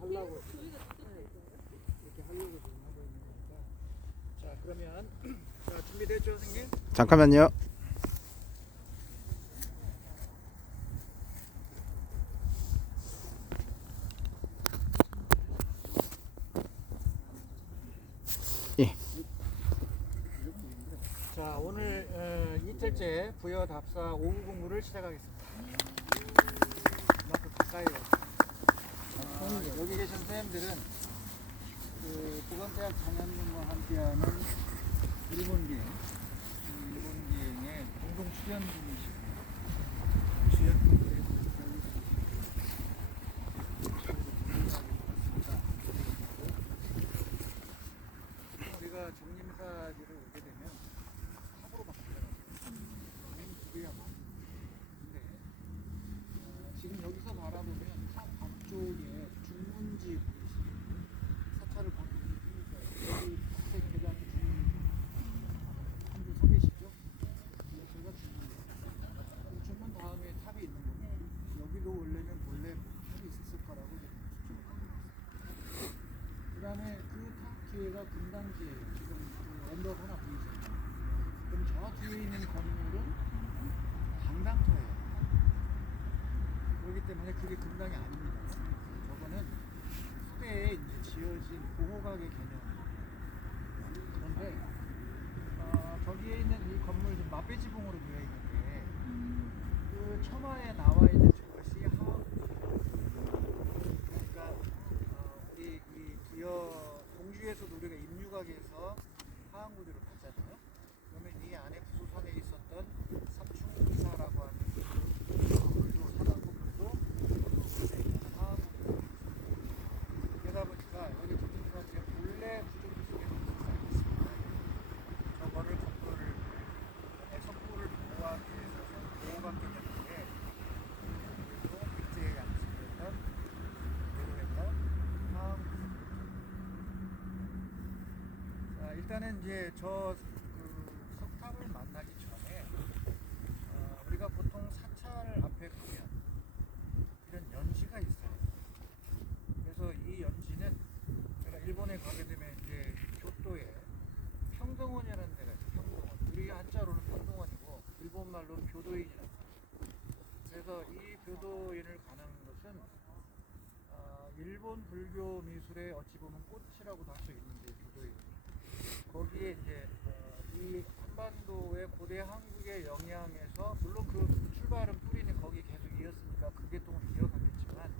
하려고 이렇게 하려고 지금 하고 있는 거니까. 자, 그러면 자, 준비됐죠, 선생님? 잠깐만요. 예. 자, 오늘 이틀째 부여 답사 오후 공부를 시작하겠습니다. 이만큼 가까이 여기 계신 선생님들은 그 보건대학 장현님과 함께하는 일본기행, 일본기행의 공동 수련 중이시고 수련 공부에 우리가 정림사지를 오게 되면 탑으로 바뀌더라고요. 두개가 많아요. 근데 지금 여기서 바라보면 탑 앞쪽에 중문지 사찰을 보는 분이 여기 학생 계단이 한분 서 계시죠? 제가 중문 다음에 탑이 있는 거고 여기도 원래는 본래 탑이 있었을 거라고 추측을 하고 있습니다. 그 다음에 그 탑 뒤에가 금당지예요. 지금 그 언덕 하나 보이죠? 그럼 저 뒤에 있는 건물은 강당터예요. 그렇기 때문에 그게 금당이 아닙니다. 저거는 후대에 이제 지어진 보호각의 개념입니다. 그런데 저기에 있는 이 건물 좀 마배지붕으로 되어 있는데 그 처마에 나와 있는 저것이 그러니까 우리 이 부여 동주에서도 우리가 임류각에서 하항구조로 봤잖아요. 그러면 이 안에 부소산에 있었던 삼충사라고 하는 건물도 사당 건물도 하항구조로 그러다 보니까 여기 정림사지의 본래 구조물 속에는 있을 수 있습니다. 저거를 건물을 석굴을 보호하기 위해서는 보호각 개념인데 그리고 밑에 양식했던 도로 했던 하항구조. 자, 일단은 이제 저 석탑을 만나기 전에 우리가 보통 사찰 앞에 가면 이런 연시가 있어요. 그래서 이 연시는 제가 일본에 가게 되면 이제 교토에 평등원이라는 데가 있어요. 평등원. 우리 한자로는 평등원이고 일본 말로는 교도인이라고 해요. 그래서 이 교도인을 가는 것은 일본 불교 미술의 어찌 보면 꽃이라고도 할 수 있는데 교도인. 거기에 이제 이 한반도의 고대 한국의 영향에서 물론 그 출발은 뿌리는 거기 계속 이었으니까 그게 또 이어가겠지만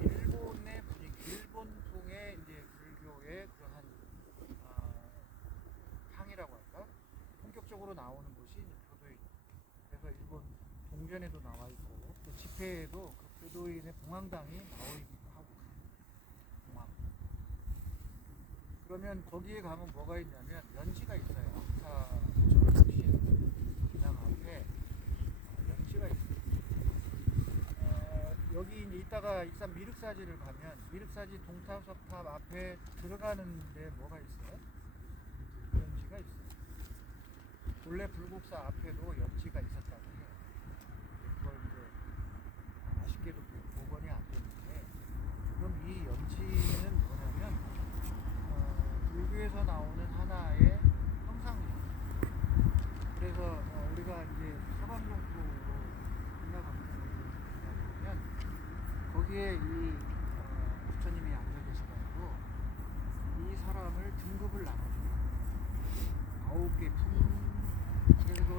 일본의 분위기, 일본풍의 이제 불교의 그러한 향이라고 할까? 본격적으로 나오는 곳이 이제 교도인. 그래서 일본 동전에도 나와 있고 또 집회에도 그 교도인의 봉황당이 나오기도 하고 봉황. 그러면 거기에 가면 뭐가 있냐면 연시가 있어요. 저를 보신 기상 앞에 연시가 있어요. 여기 이제 이따가 익산 미륵사지를 가면 미륵사지 동탑석탑 앞에 들어가는데 뭐가 있어요? 연시가 있어요. 본래 불국사 앞에도 연시가 있었다고 해요. 그걸 이제 아쉽게도 복원이 안 됐는데 그럼 이 연시는 뭐냐면 불교에서 나오는 하나의 형상이에요. 그래서 우리가 이제 서방종포로 끝나갑니다. 보면 거기에 이 부처님이 앉아 계셔가지고 이 사람을 등급을 나눠줘요. 9개 품. 그래서 그걸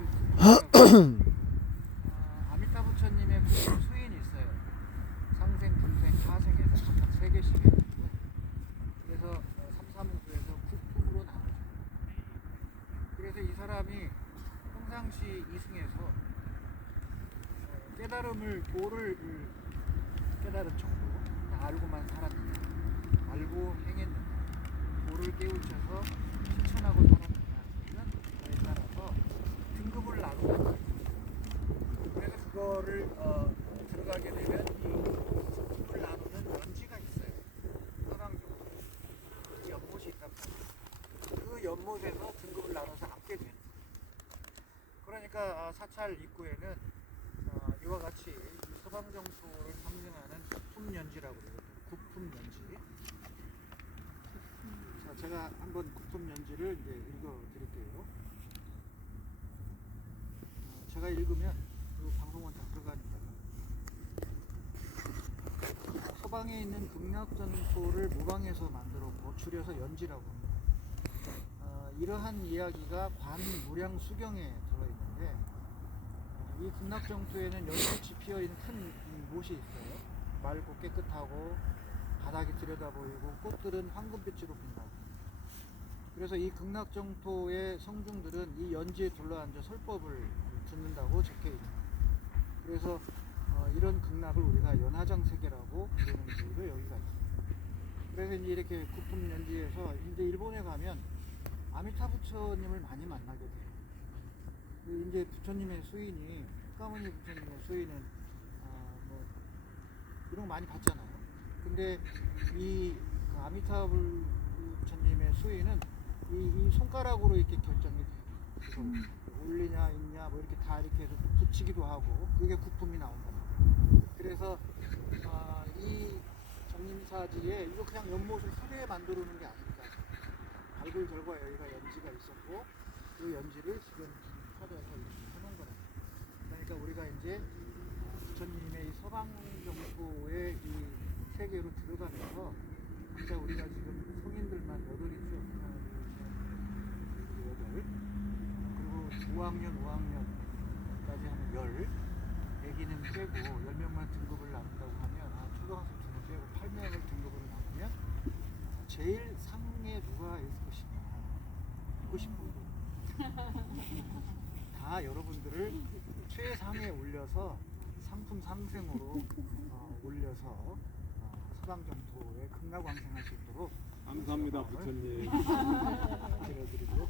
아미타 부처님의 수인이 있어요. 상생, 중생, 하생에서 각각 3개씩 해가지고 그래서 삼사무소에서 국품으로 나눠줘요. 그래서 이 사람이 평상시 이승에서 깨달음을 도를 깨달은 정도 알고만 살았느냐 알고 행했느냐 도를 깨우쳐서 실천하고 살았느냐 이런 거에 따라서 등급을 나눈단 말이에요. 그래서 그거를 들어가게 되면 이 등급을 나누는 연지가 있어요. 서강적으로 그 연못이 있단 말이에요. 그 연못에서 등급을 나눠서 앉게 되는 거예요. 그러니까 사찰 입구에는 이와 같이 서방정토를 상징하는 국품연지라고 그러거든요. 국품 연지. 자, 제가 한번 구품 연지를 이제 읽어드릴게요. 제가 읽으면 그 방송은 다 들어가니까. 서방에 있는 극락전포를 무방에서 만들었고 줄여서 연지라고 합니다. 이러한 이야기가 관무량수경에 들어있는데 이 극락정토에는 연꽃이 피어있는 큰 못이 있어요. 맑고 깨끗하고 바닥이 들여다 보이고 꽃들은 황금빛으로 빛나고, 그래서 이 극락정토의 성중들은 이 연지에 둘러앉아 설법을 듣는다고 적혀 있습니다. 그래서 이런 극락을 우리가 연화장세계라고 부르는 이유도 여기가 있습니다. 그래서 이제 이렇게 구품 연지에서 이제 일본에 가면 아미타 부처님을 많이 만나게 돼요. 이제 부처님의 수인이, 까무니 부처님의 수인은 뭐 이런 거 많이 봤잖아요. 근데 이 아미타 부처님의 수인은 이 손가락으로 이렇게 결정이 돼요. 그래서 올리냐 있냐 뭐 이렇게 다 이렇게 해서 붙이기도 하고, 그게 구품이 나온단 말이에요. 그래서 이 정림사지에 이거 그냥 연못을 수레에 만들어놓은 게 아닙니다. 발굴절과 여기가 연지가 있었고 그 연지를 지금 찾아서 이렇게 해놓은 거다. 그러니까 우리가 이제 부처님의 이 서방정토의 이 세계로 들어가면서, 진짜 우리가 지금 성인들만 8이죠. 그리고 5학년까지 하면 10, 애기는 빼고 10명만 등급을 나눈다고 하면, 초등학생 2명 빼고 8명을 등급으로 나누면 제일 상에 누가 있을 것이냐, 보고 싶은 분 다 여러분들을 최상에 올려서 상품 상생으로 올려서 서방정토에 극락왕생할 수 있도록 감사합니다, 부처님. 드려드리고,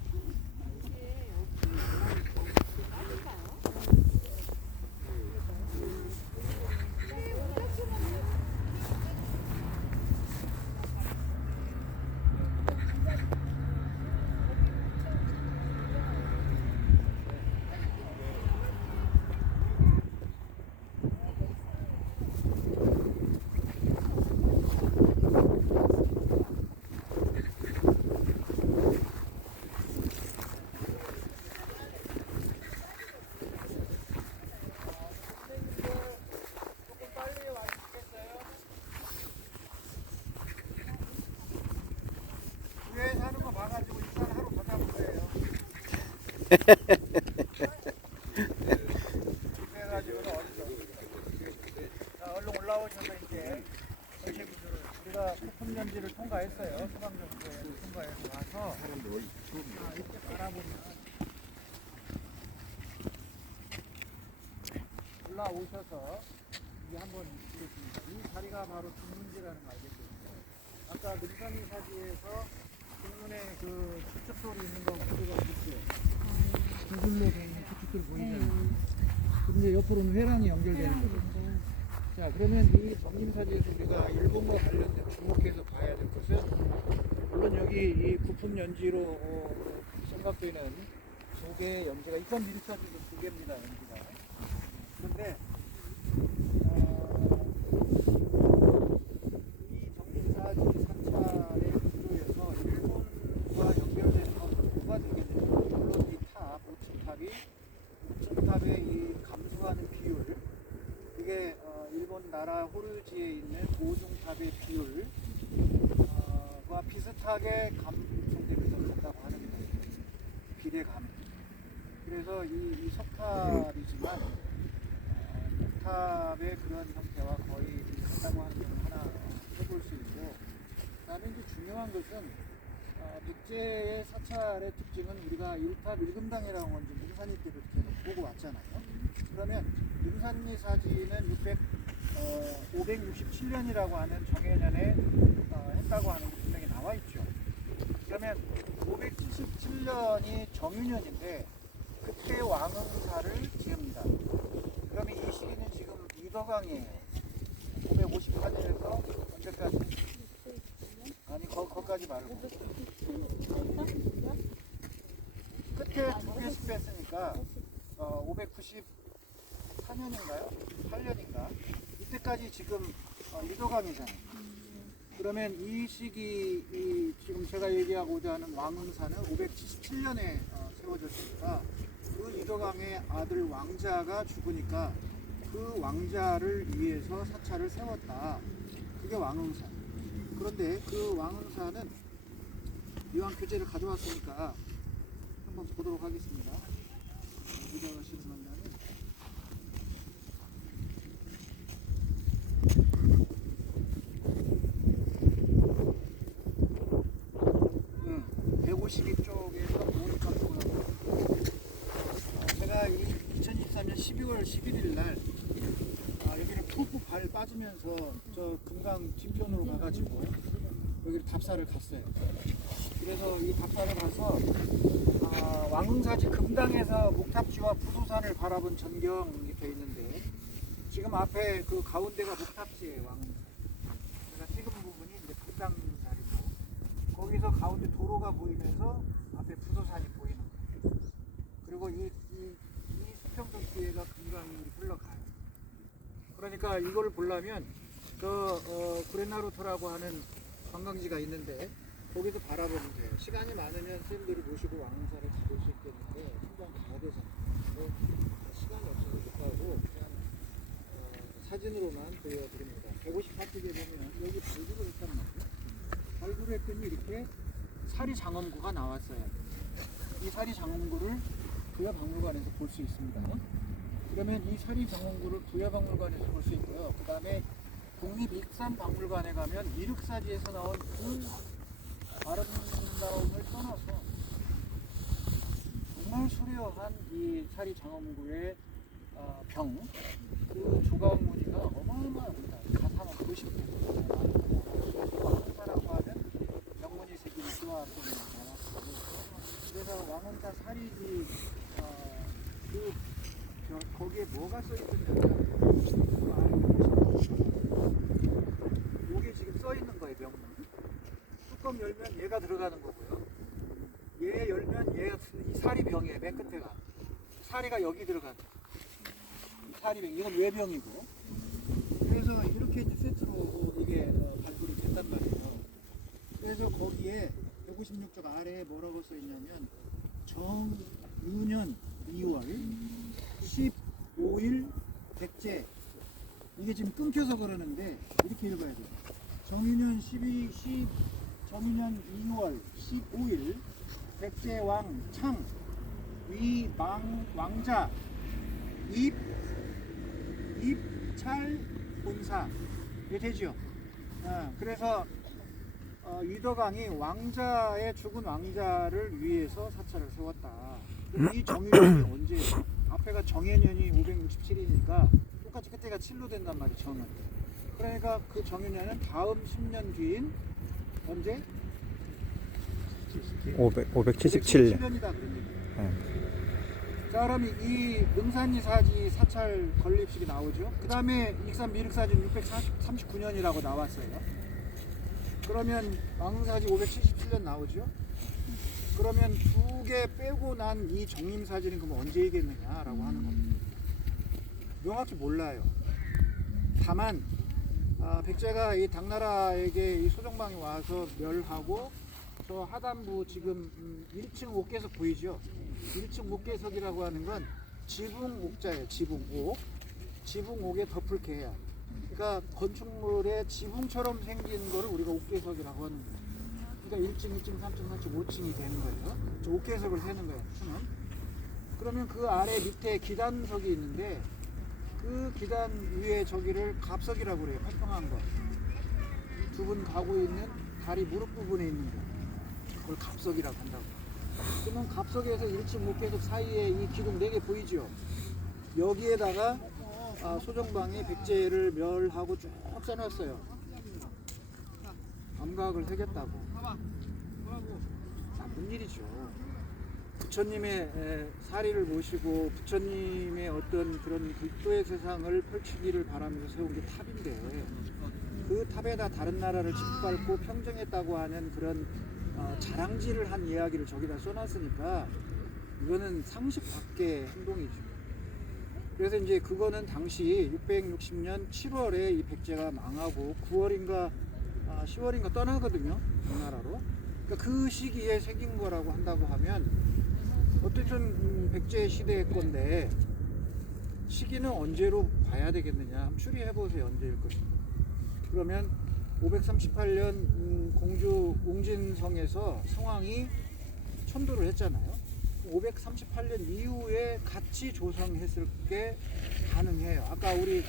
위에 사는 거 봐가지고 인사를 하루 더 잡을 거예요. 그래가지고는 어디서 자, 얼른 올라오셔서 이제 우리가 소품 연지를 통과했어요. 소방정토에 통과해서 와서 이렇게 바라보면 올라오셔서 이제 한번 보겠습니다. 이 자리가 바로 중문지라는 거 알겠죠? 아까 능선이 사지에서 중문에 그 추측돌이 있는 거 우리가 봤죠? 구글로 보면 추측돌 보이잖아요. 근데 옆으로는 회랑이 연결되는 거거든요. 자, 그러면 이 정림사지에서 우리가 일본과 관련된 주목해서 봐야 될 것은, 물론 여기 이 구품 연지로 생각되는 두 개의 연지가, 이건 밀사지도 2개입니다, 연지가. 그런데 이 정림사지 사찰의 구조에서 일본과 연결된 것은 뭐가 되겠냐면, 물론 이 탑, 5층탑의 이 감소하는 비율, 그게 일본 나라 호르지에 있는 오중탑의 비율과 비슷하게 감소된다고 하는 거예요. 비례감. 그래서 이 석탑이지만 석탑의 그런 형태와 거의 비슷하다고 하는 점을 하나 해볼 수 있고, 그다음에 이제 중요한 것은 백제의 사찰의 특징은 우리가 1탑 1금당이라고 먼저 능산리 때부터 계속 보고 왔잖아요. 그러면 능산리 사지는 567년이라고 하는 정해년에 했다고 하는 게 분명히 나와 있죠. 그러면 577년이 정유년인데 그때 왕응사를 지읍니다. 그러면 이 시기는 지금 이더강이에요. 558년에서 언제까지? 아니 거기까지 말고 끝에 2개씩 뺐으니까 594년인가요? 8년인가? 이때까지 지금 이더강이잖아요. 그러면 이 시기 지금 제가 얘기하고자 하는 왕흥사는 577년에 세워졌으니까 그 이덕왕의 아들 왕자가 죽으니까 그 왕자를 위해서 사찰을 세웠다. 그게 왕흥사. 그런데 그 왕흥사는 이왕 교재를 가져왔으니까 한번 보도록 하겠습니다. 보자시는 만나는 152쪽에서 보니까 보고요. 제가 2023년 12월 11일 날 여기를 푹푹 발 빠지면서 저 금강 뒤편으로 가가지고 여기를 답사를 갔어요. 그래서 이 답사를 가서 왕흥사지 금당에서 목탑지와 부소산을 바라본 전경이 되어 있는데 지금 앞에 그 가운데가 목탑지예요. 왕흥사. 제가 찍은 부분이 이제 금당 자리고 거기서 가운데 도로가 보이면서 앞에 부소산이 보이는 거예요. 그리고 이 수평선 뒤에가 금강이 흘러가요. 그러니까 이걸 보려면 구레나루터라고 하는 관광지가 있는데 거기서 바라보면 돼요. 시간이 많으면 선생님들이 모시고 왕흥사를 가볼 수 있겠는데 한번 가야 되잖아요. 시간이 없어서 못 가고 그냥 사진으로만 보여드립니다. 154쪽에 보면 여기 발굴을 했단 말이에요. 발굴을 했더니 이렇게 사리장엄구가 나왔어요. 이 사리장엄구를 부여박물관에서 볼 수 있습니다. 그러면 이 사리장엄구를 부여박물관에서 볼 수 있고요. 그 다음에 국립익산박물관에 가면 이륵사지에서 나온 그 아름다움을 떠나서 정말 수려한 이 사리장엄구의 병, 그 조각무늬가 어마어마합니다. 가사만 보시면 됩니다. 왕흥사라고 하는 병문이 새긴 수화성이 나왔고, 그래서 왕흥사 사리지 거기에 뭐가 써있느냐면 이게 지금 써있는 거예요. 명문 뚜껑 열면 얘가 들어가는 거고요. 얘 열면 이 사리병이에요. 맨 끝에가 사리가 여기 들어가는 이 사리병. 이건 외병이고. 그래서 이렇게 이제 세트로 이게 발굴이 됐단 말이에요. 그래서 거기에 156쪽 아래에 뭐라고 써있냐면 정유년 2월 15일 백제. 이게 지금 끊겨서 그러는데 이렇게 읽어야 돼요. 정유년 2월 15일 백제왕 창 위망 왕자 입찰 본사. 이게 되죠. 그래서 이덕왕이 죽은 왕자를 위해서 사찰을 세웠다. 이 정유년이 언제예요? 앞에가 정해년이 567이니까 똑같이 그때가 7로 된단 말이에요. 정은. 그러니까 그 정유년은 다음 10년 뒤인 언제? 577년. 577년이다 그럽니다. 자, 그러면 이 능산이사지 사찰 건립식이 나오죠. 그 다음에 익산 미륵사지는 639년이라고 나왔어요. 그러면 왕흥사지 577년 나오죠. 그러면 두 개 빼고 난 이 정림사지는 그럼 언제이겠느냐라고 하는 겁니다. 명확히 몰라요. 다만 백제가 이 당나라에게 이 소정방이 와서 멸하고 저 하단부 지금 1층 옥계석 보이죠? 1층 옥계석이라고 하는 건 지붕옥자예요. 지붕옥. 지붕옥에 덮을 계야. 그러니까 건축물의 지붕처럼 생긴 거를 우리가 옥계석이라고 하는 거예요. 그러니까 1층, 2층, 3층, 4층, 5층이 되는 거예요. 저 옥계석을 세는 거예요. 층은. 그러면 그 아래 밑에 기단석이 있는데 그 기단 위에 저기를 갑석이라고 그래요. 평평한 거. 두 분 가고 있는 다리 무릎 부분에 있는 거. 그걸 갑석이라고 한다고. 그러면 갑석에서 1층 옥계석 사이에 이 기둥 4개 보이죠? 여기에다가 소정방이 백제를 멸하고 쭉 써놨어요. 암각을 새겼다고. 나쁜 일이죠. 부처님의 사리를 모시고 부처님의 어떤 그런 불도의 세상을 펼치기를 바라면서 세운 게 탑인데 그 탑에다 다른 나라를 짓밟고 평정했다고 하는 그런 자랑질을 한 이야기를 저기다 써놨으니까 이거는 상식 밖의 행동이죠. 그래서 이제 그거는 당시 660년 7월에 이 백제가 망하고 9월인가 10월인가 떠나거든요. 당나라로. 그러니까 그 시기에 새긴 거라고 한다고 하면 어쨌든 백제 시대의 건데 시기는 언제로 봐야 되겠느냐 한번 추리해 보세요. 언제일 것인가. 그러면 538년 공주 웅진성에서 성왕이 천도를 했잖아요. 538년 이후에 같이 조성했을 게 가능해요. 아까 우리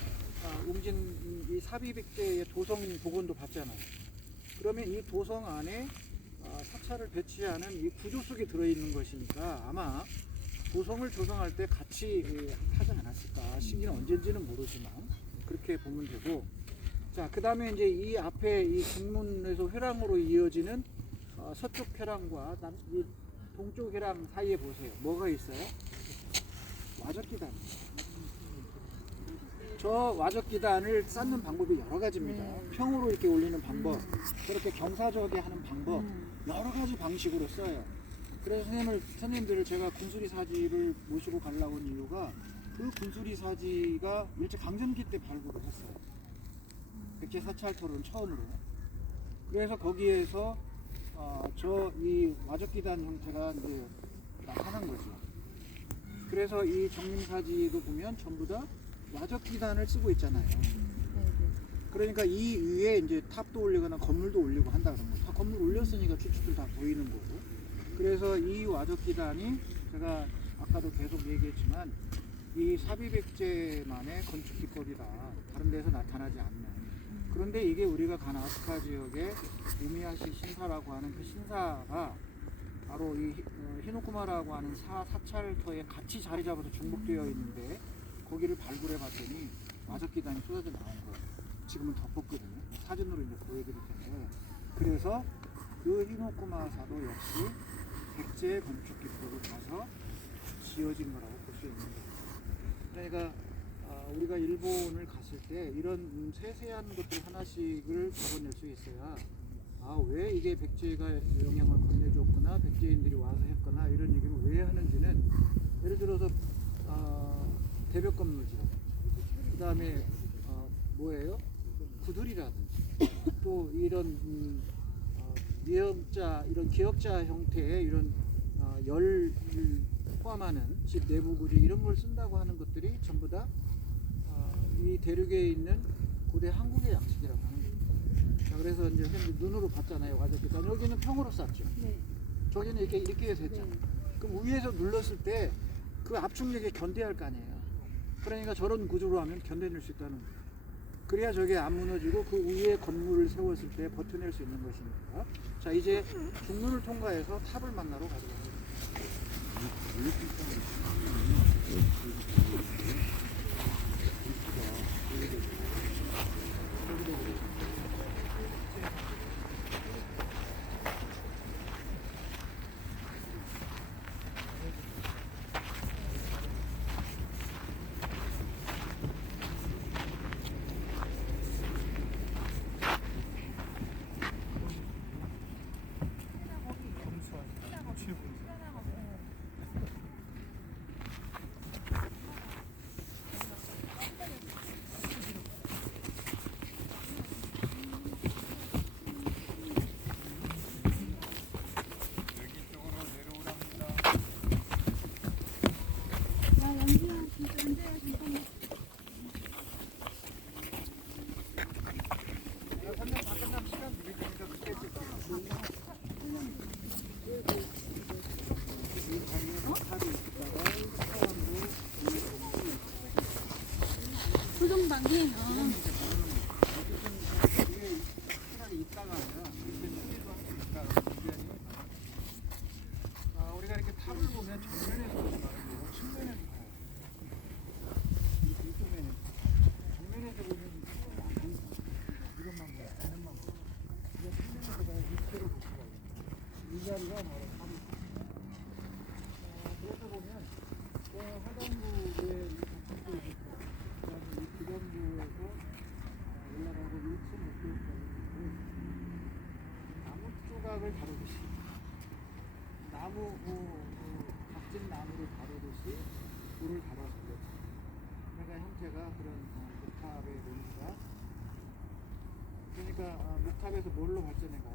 웅진 이 사비백제의 도성 복원도 봤잖아요. 그러면 이 도성 안에 사찰을 배치하는 이 구조 속에 들어있는 것이니까 아마 도성을 조성할 때 같이 하지 않았을까. 시기는 언제인지는 모르지만 그렇게 보면 되고. 자, 그 다음에 이제 이 앞에 이 중문에서 회랑으로 이어지는 서쪽 회랑과 이 동쪽 회랑 사이에 보세요. 뭐가 있어요? 와적기단. 저 와적기단을 쌓는 방법이 여러 가지입니다. 평으로 이렇게 올리는 방법, 저렇게 경사져게 하는 방법, 여러 가지 방식으로 써요. 그래서 선생님들을 제가 군수리 사지를 모시고 가려고 온 이유가 그 군수리 사지가 일제 강점기 때 발굴을 했어요. 백제 사찰토로는 처음으로. 그래서 거기에서 저 이 와적기단 형태가 이제 나타난 거죠. 그래서 이 정림사지도 보면 전부 다 와적기단을 쓰고 있잖아요. 그러니까 이 위에 이제 탑도 올리거나 건물도 올리고 한다 그런 거죠. 다 건물 올렸으니까 추측들 다 보이는 거고. 그래서 이 와적기단이 제가 아까도 계속 얘기했지만 이 사비백제만의 건축 기법이다. 다른 데서 나타나지 않는. 그런데 이게 우리가 간 아스카 지역의 우미야시 신사라고 하는 그 신사가 바로 이 히노쿠마라고 하는 사찰터에 같이 자리 잡아서 중복되어 있는데 거기를 발굴해 봤더니 와적기단이 쏟아져 나온 거예요. 지금은 덮었거든요. 사진으로 이제 보여드릴 텐데. 그래서 그 히노쿠마사도 역시 백제의 건축 기법을 봐서 지어진 거라고 볼 수 있는 거예요. 그러니까 우리가 일본을 갔을 때 이런 세세한 것들 하나씩을 적어낼 수 있어야 왜 이게 백제가 영향을 건네줬구나, 백제인들이 와서 했거나 이런 얘기를 왜 하는지는 예를 들어서 대벽 건물이라든지 그 다음에 뭐예요? 구들이라든지 또 이런 예업자 이런 기역자 형태의 이런 열을 포함하는 집 내부 구조 이런 걸 쓴다고 하는 것들이 전부 다 이 대륙에 있는 고대 한국의 양식이라고 하는 겁니다. 자, 그래서 이제 선생님 눈으로 봤잖아요. 와적기단 여기는 평으로 쌌죠. 네. 저기는 이렇게 해서 했잖아요. 네. 그럼 위에서 눌렀을 때 그 압축력에 견뎌야 할 거 아니에요. 그러니까 저런 구조로 하면 견뎌낼 수 있다는 거예요. 그래야 저게 안 무너지고 그 위에 건물을 세웠을 때 버텨낼 수 있는 것이니까. 자, 이제 중문을 통과해서 탑을 만나러 가도록 하겠습니다. 소정방이 우리가 이렇게 탑을 보면 정면에서 보지 말고 측면에서 봐요. 이쪽 면에 정면에서 보면 이것만 봐요. 정면만 봐요. 우리가 측면에서 봐야 밑으로 볼 수가 있어요. 이 자리가 바로 탑이. 그래서 보면 하단부에 이 건축도 있고 그다음에 이 기반부에서 올라가고 1층 목표까지 나무 조각을 다루듯이 나무 각진 나무를 다루듯이 돌을 달아서. 그러니까 형태가 그런 탑의 의미가 그러니까 목탑에서 뭘로 발전해 가요?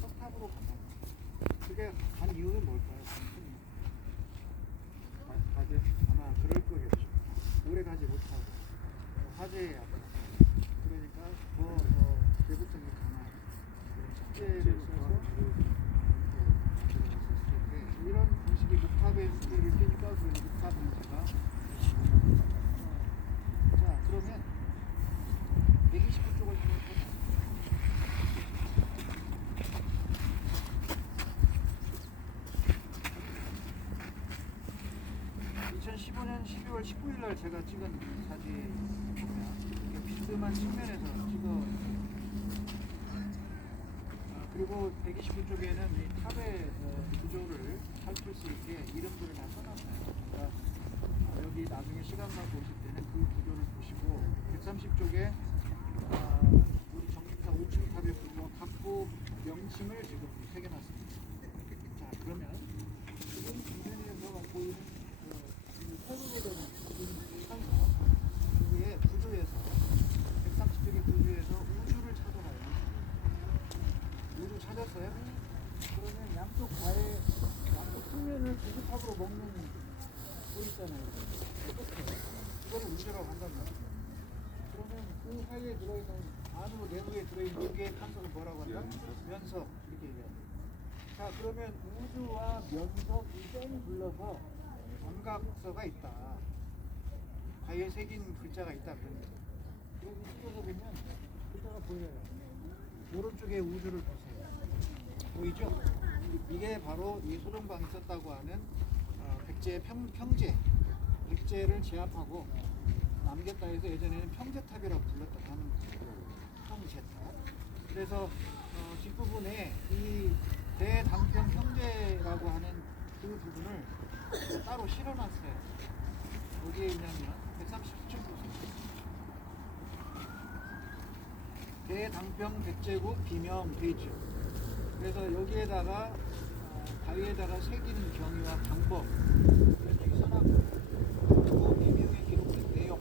석탑으로 간다. 그게 간 이유는 뭘까요? 화재? 아마 그럴 거겠죠. 오래 가지 못하고 화재에 약간. 그러니까 대부분 강한 석재를 써서 이런 방식의 목탑의 수제를 뜨니까 그 목탑 문제가 자 그러면 129쪽을 생각하면 2015년 12월 19일 날 제가 찍은 사진 보면 이게 비스듬한 측면에서 찍어 그리고 129쪽에는 이 탑의 구조를 살필 수 있게 이름들을 다 써놨어요. 그러니까 여기 나중에 시간만 보실 때는 그 구조를 보시고 130쪽에 우리 정립탑 5층 탑의 구조와 각구 명칭을 지금 새겨놨습니다. 자 그러면 지금 정면에서 보이는 세로로 된 상사 그의 구조에서 130쪽의 구조에서 우주를 찾아가요. 우주 찾았어요? 그러면 양쪽 가에 양쪽 측면을 구급탑으로 먹는 거 있잖아요. 이거를 우주라고 한단 말이에요. 그러면 그 사이에 들어있는 안으로 내부에 들어있는 여기의 탄소를 뭐라고 한다? 면석 이렇게 얘기해요. 자 그러면 우주와 면석 이 땡이 불러서 감각서가 있다. 가에 새긴 글자가 있다 그런 거예요. 여기 찍어서 보면 글자가 보여요. 오른쪽에 우주를 보세요. 보이죠? 이게 바로 이 소동방이 썼다고 하는 백제의 평제. 백제를 제압하고 남겼다 해서 예전에는 평제탑이라고 불렀다고 하는 평제탑. 그래서 뒷부분에 이 대당평 평제라고 하는 그 부분을 따로 실어놨어요. 어디에 있냐면 137쪽 보세요. 대당평 백제국 비명 되죠. 그래서 여기에다가 바위에다가 새기는 경위와 방법 이런 얘기 써놨고 그 비명에 기록된 내용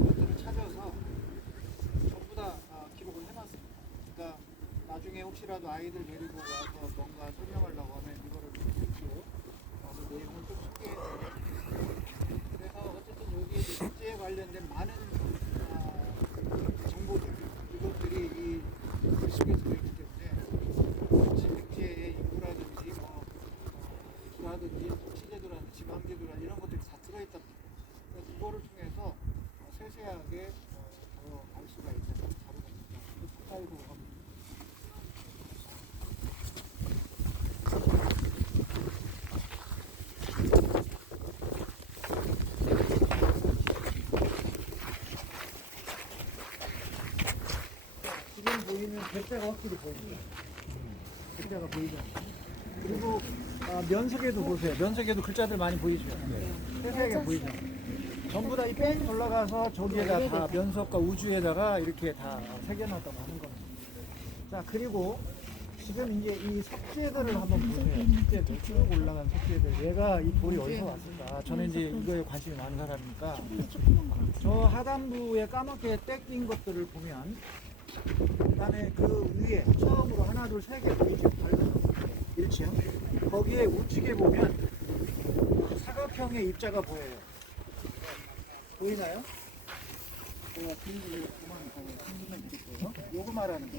이것들을 찾아서 전부 다 기록을 해놨습니다. 그러니까 나중에 혹시라도 아이들 데리고 와서 뭔가 설명하려고 하면 이거를 쭉 내용을 좀 소개해요. 그래서 어쨌든 여기에 백제에 관련된 많은 정보들 이것들이 이 글속에 들어있기 때문에 백제의 인구라든지 기라든지 토치제도라든지 지방제도라든지 이런 것들이 다 들어있단 말이에요. 그래서 이거를 통해서 세세하게 더 알 수가 있는 자료입니다. 가까이도 합니다. 지금 보이는 백자가 확실히 보입니다. 백자가 보이죠. 그리고 면석에도 보세요. 면석에도 글자들 많이 보이죠. 세세하게 보이죠. 전부 다 이 뺑 올라가서 저기에다 다 면석과 우주에다가 이렇게 다 새겨놨다고 하는 겁니다. 자 그리고 지금 이제 이 석재들을 한번 보세요. 석재들 쭉 올라간 석재들. 얘가 이 돌이 어디서 왔을까? 저는 이제 이거에 관심이 많은 사람이니까 저 하단부에 까맣게 떼낀 것들을 보면 그다음에 그 위에 처음으로 하나 둘 세 개 보이죠? 밝은 1층 거기에 우측에 보면 사각형의 입자가 보여요. 보이나요? 제가 그림을 그만 드릴게요. 요거 말하는 거.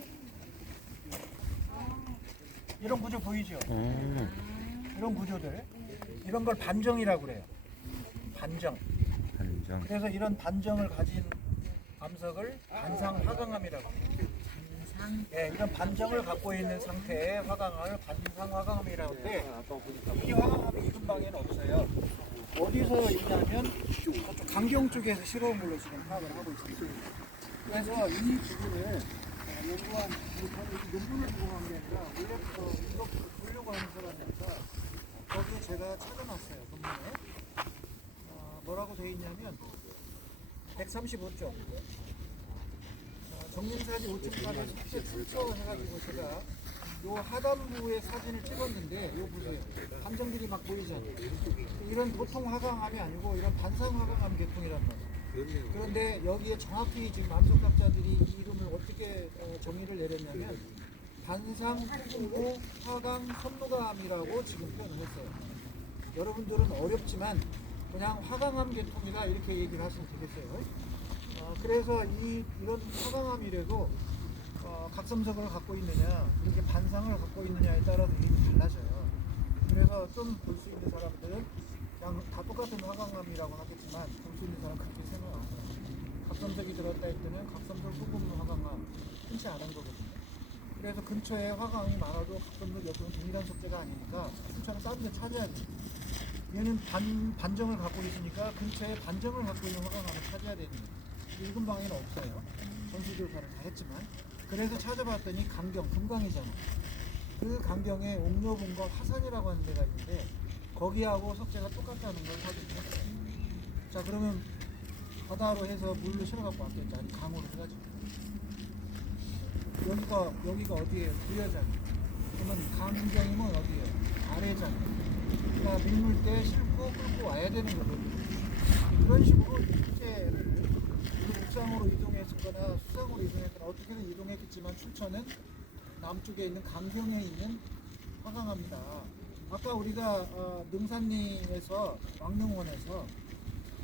이런 구조 보이죠? 이런 구조들 이런 걸 반정이라고 그래요. 반정. 그래서 이런 반정을 가진 암석을 반상화강암이라고 해요. 예, 이런 반정을 갖고 있는 상태의 화강암을 반상화강암이라고 하는데 이 화강암이 이 근방에는 없어요. 어디서 있냐면 저쪽 강경 쪽에서 실어온 걸로 지금 파악을 하고 있습니다. 그래서 이 부분을 연구한 논문을 제공한 게 아니라 원래부터 이거 보려고 하는 사람이니까 거기에 제가 찾아놨어요. 논문에 뭐라고 되어 있냐면 135쪽 정림사진 5층까지 숙제 출처 해가지고 제가 요 하단부의 사진을 찍었는데 요 보세요. 감정들이 막 보이잖아요. 이런 보통 화강암이 아니고 이런 반상 화강암 계통이란 말이에요. 됐네요. 그런데 여기에 정확히 지금 암석학자들이 이 이름을 어떻게 정의를 내렸냐면 반상 후고 화강 선무감이라고 지금 표현을 했어요. 여러분들은 어렵지만 그냥 화강암 계통이다 이렇게 얘기를 하시면 되겠어요. 그래서 이런 화강암이라도 각섬석을 갖고 있느냐 이렇게 반상을 갖고 있느냐에 따라서 이름이 달라져요. 그래서 좀 볼 수 있는 사람들은 그냥 다 똑같은 화강암이라고 하겠지만 볼 수 있는 사람 그렇게 생각하고 각섬석이 들었다 했더니 각섬석 소금 화강암 흔치 않은 거거든요. 그래서 근처에 화강이 많아도 각섬석 옆으로는 동일한 석재가 아니니까 순천을 다른 데 찾아야 돼요. 얘는 반정을 갖고 있으니까 근처에 반정을 갖고 있는 화강암을 찾아야 되는 거예요. 읽은 방에는 없어요. 전수조사를 다 했지만. 그래서 찾아봤더니 강경, 금강이잖아. 그 강경에 옥녀분과 화산이라고 하는 데가 있는데 거기하고 석재가 똑같다는 걸 확인했어요. 자, 그러면 바다로 해서 물로 실어갖고 왔겠지. 아니 강으로 해가지고. 여기가 어디예요? 부여장. 그러면 강경이면 어디예요? 아래장. 그러니까 밀물 때 싣고 끌고 와야 되는 거거든요. 이런 식으로 실제를 옥상으로 이동했거나 수상으로 이동했거나 어떻게든 이동했겠지만 춘천은 남쪽에 있는 강경에 있는 화강암이다. 아까 우리가 능산리에서 왕릉원에서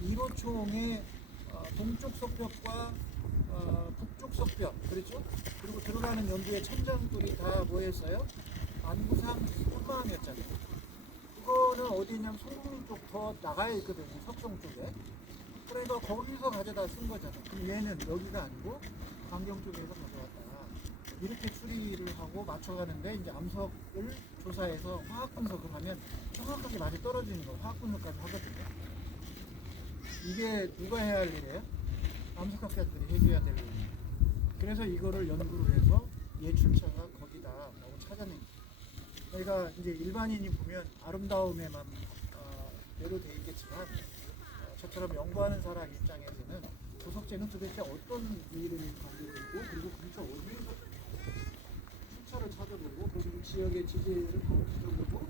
1호총의 동쪽 석벽과 북쪽 석벽 그렇죠? 그리고 들어가는 연두의 천장돌이 다 뭐였어요? 안구상 꿀마암이었잖아요. 그거는 어디냐면 송국리 쪽 더 나가야 있거든요. 석성 쪽에. 그러니까 거기서 가져다 쓴 거잖아. 그럼 얘는 여기가 아니고 강경 쪽에서 가져왔다. 이렇게 추리를 하고 맞춰가는데 이제 암석을 조사해서 화학 분석을 하면 정확하게 맞아 떨어지는 거 화학 분석까지 하거든요. 이게 누가 해야 할 일이에요? 암석학자들이 해줘야 될 일이에요. 그래서 이거를 연구를 해서 예출처가 거기다라고 찾아낸 거예요. 저희가 이제 일반인이 보면 아름다움에만 매료되어 있겠지만 저처럼 연구하는 사람 입장에서는 조석재는 도대체 어떤 일을 가지고 있고 그리고 근처 어디에서 출처를 찾아보고 그 지역의 지질을 찾아보고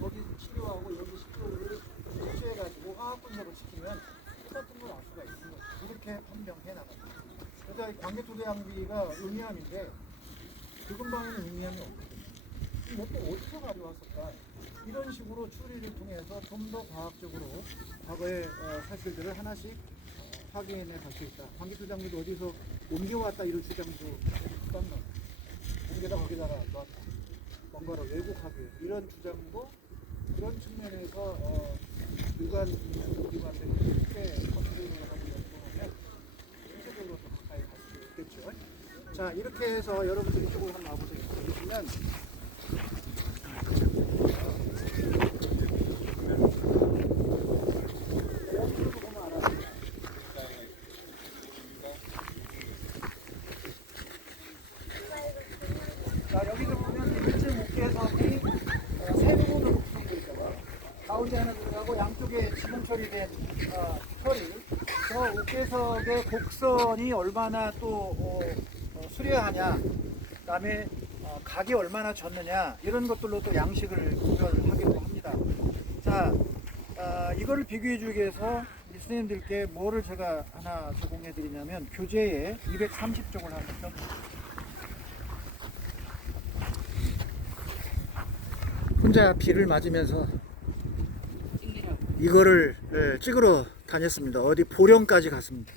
거기 치료하고 여기 시료를 대체해가지고 화학 분석을 시키면 똑같은 걸 알 수가 있는 거죠. 이렇게 판명해 나갑니다. 그래서 광개토대양비가 응이암인데 그 근방에는 의미함이 없거든요. 이것도 어디서 가져왔을까? 이런 식으로 추리를 통해서 좀 더 과학적으로 과거의 사실들을 하나씩 확인해 갈 수 있다. 광개토대양비도 어디서 옮겨왔다 이런 주장도 금방 나와. 옮겨다 거기다가 놨다. 뭔가를 왜곡하기 이런 주장도 그런 측면에서 유관된 쉽게 컨트롤을 하고 연구하면 세계적으로 더 가까이 갈 수 있겠죠. 자, 이렇게 해서 여러분들이 이쪽으로 한번 와보세요. 보시면 여기서도 보면 알아요. 자, 여기서 보면 1층 옥계석이 세 부분으로 구성되어 있어요. 가운데 하나 들어가고 양쪽에 지붕 처리된 처리. 저 옥계석의 곡선이 얼마나 또 수려하냐, 그 다음에 각이 얼마나 졌느냐 이런 것들로 또 양식을 구별하기도 합니다. 자, 이거를 비교해 주기 위해서 선생님들께 뭐를 제가 하나 제공해 드리냐면 교재에 230쪽을 한번 펴보세요. 혼자 비를 맞으면서 이거를 찍으러 다녔습니다. 어디 보령까지 갔습니다.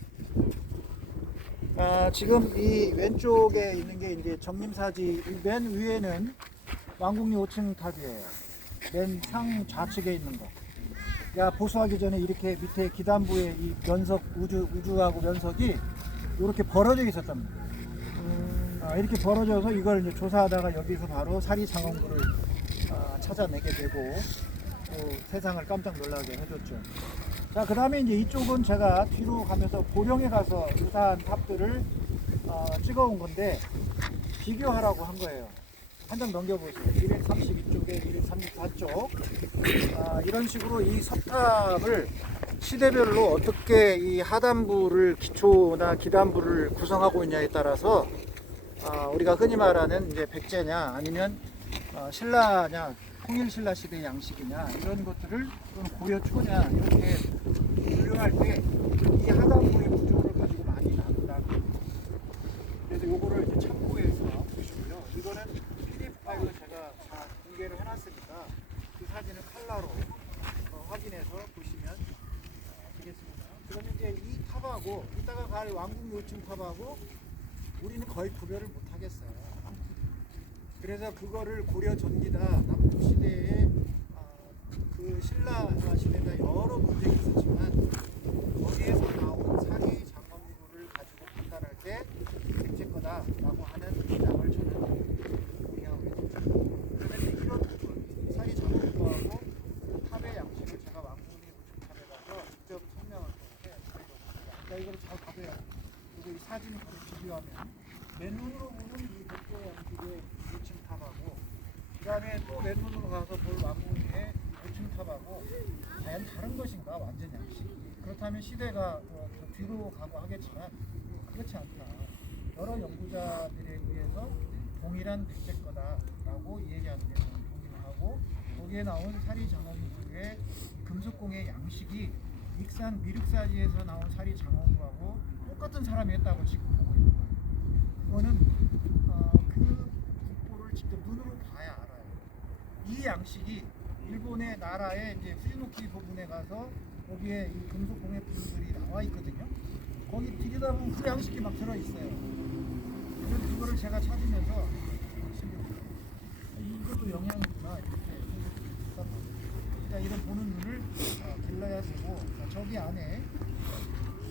지금 이 왼쪽에 있는 게 이제 정림사지 맨 위에는 왕궁리 5층 탑이에요. 맨 상 좌측에 있는 거. 야, 보수하기 전에 이렇게 밑에 기단부에 이 면석 우주하고 면석이 이렇게 벌어져 있었답니다. 이렇게 벌어져서 이걸 이제 조사하다가 여기서 바로 사리장원구를 찾아내게 되고 또 세상을 깜짝 놀라게 해줬죠. 자, 그 다음에 이제 이쪽은 제가 뒤로 가면서 보령에 가서 유사한 탑들을 찍어온 건데 비교하라고 한 거예요. 한 장 넘겨보세요. 232쪽에 234쪽. 이런 식으로 이 석탑을 시대별로 어떻게 이 하단부를 기초나 기단부를 구성하고 있냐에 따라서 우리가 흔히 말하는 이제 백제냐 아니면 신라냐 통일 신라 시대 양식이냐 이런 것들을 또는 고려 초냐 이렇게 분류할 때 이 하단부의 구조를 가지고 많이 나눈다. 그래서 요거를 이제 참고해서 보시고요. 이거는 PDF 파일로 제가 다 공개를 해놨으니까 그 사진을 컬러로 확인해서 보시면 되겠습니다. 그러면 이제 이 탑하고 이따가 갈 왕궁 요충 탑하고 우리는 거의 구별을 못 하겠어요. 그래서 그거를 고려 전기다 남북 시대에 그 신라 시대가 여러 분쟁이 있었지만 거기에서 나온 사리 장엄구를 가지고 판단할 때 백제 거다라고 하는 주장을 저는 동의하고 있습니다. 그런데 이런 부분 사리 장엄구하고 그 탑의 양식을 제가 왕궁리 우측탑에 가서 직접 설명을 통해 드리겠습니다. 그러니까 이걸 잘 봐줘야 돼요. 그리고 이 사진을 비교하면 맨눈으로 보는 이 백제 양식의 우측탑하고 그 다음에 또 맨눈으로 가서 볼 왕궁리의 우측탑하고 과연 다른 것인가 완전 양식이. 그렇다면 시대가 더 뒤로 가고 하겠지만 그렇지 않다. 여러 연구자들에 의해서 동일한 백제 거다라고 얘기하는 데 저는 동의를 하고 거기에 나온 사리 장엄구의 금속공의 양식이 익산 미륵사지에서 나온 사리 장엄구하고 똑같은 사람이 했다고 지금 보고 있는 거예요. 그거는 그 국보를 직접 눈으로 봐야 알아요. 이 양식이 일본의 나라의 이제 후지노키 부분에 가서 거기에 이 금속 공예 부분들이 나와 있거든요. 거기 들여다보면 그 양식이 막 들어 있어요. 그래서 그거를 제가 찾으면서 이것도 영향이구나 이렇게 그러니까 이런 보는 눈을 길러야 되고 저기 안에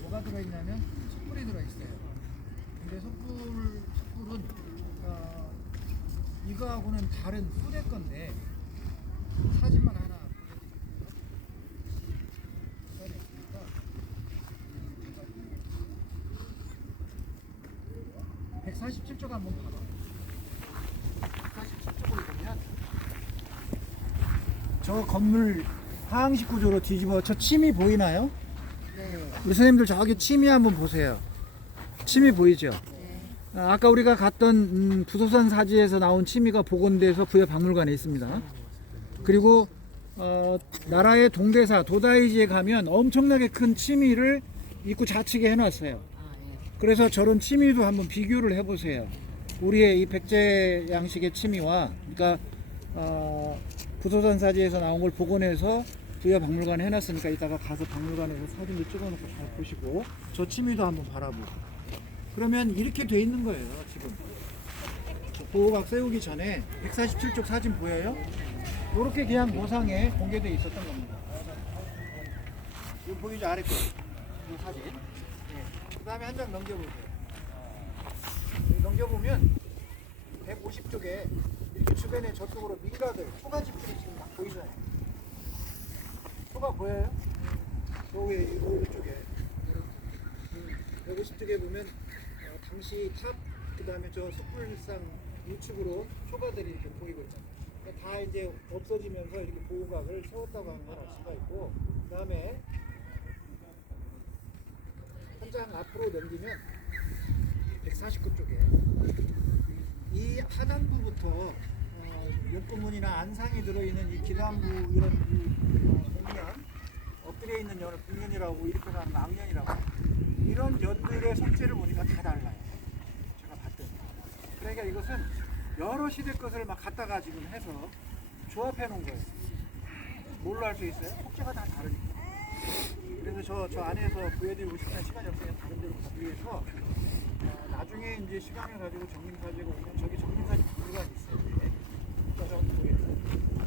뭐가 들어 있냐면 숯불이 들어 있어요. 근데 숯불은 이거하고는 다른 후대 건데 사진만 하나 보여드릴게요. 147쪽 한번 봐봐. 147쪽을 보면 저 건물 하항식 구조로 뒤집어 저 침이 보이나요? 네. 우리 선생님들 저기 침이 한번 보세요. 침이 보이죠? 네. 아까 우리가 갔던 부소산 사지에서 나온 침이가 복원돼서 부여박물관에 있습니다. 그리고 나라의 동대사 도다이지에 가면 엄청나게 큰 침이를 입구 좌측에 해놨어요. 그래서 저런 침이도 한번 비교를 해보세요. 우리의 이 백제 양식의 침이와 그러니까 부소산 사지에서 나온 걸 복원해서 부여박물관에 해놨으니까 이따가 가서 박물관에서 사진도 찍어놓고 잘 보시고 저 침이도 한번 바라보고 그러면 이렇게 돼 있는 거예요. 지금 보호각 세우기 전에 147쪽 사진 보여요? 이렇게 그냥 모상에 공개되어 있었던 겁니다. 이거 보이죠? 아래 거. 이 사진. 네. 그 다음에 한 장 넘겨보세요. 넘겨보면 150쪽에 이렇게 주변에 저쪽으로 밀가들, 초가집들이 지금 막 보이잖아요. 초가 보여요? 여기 오른쪽에 150쪽에 보면 당시 탑, 그 다음에 저 숯불상 우측으로 초가들이 이렇게 보이고 있잖아요. 다 이제 없어지면서 이렇게 보호각을 세웠다고 하는 걸 알 수가 있고, 그 다음에 한 장 앞으로 넘기면 149쪽에 이 하단부부터 욕구문이나 안상이 들어있는 이 기단부 이런 목련 엎드려 있는 연을 북년이라고 이렇게 하는 악년이라고 이런 연들의 성체를 보니까 다 달라요. 제가 봤더니. 그러니까 이것은 여러 시대 것을 막 갖다가 지금 해서 조합해 놓은 거예요. 뭘로 할 수 있어요? 속재가 다 다르니까. 그래서 저 안에서 보여드리고 싶은 시간이 없으면 다른 데로 가기 위해서 나중에 이제 시간을 가지고 정림사지가 오면 저기 정림사지 박물관이 있어요. 저 보겠습니다.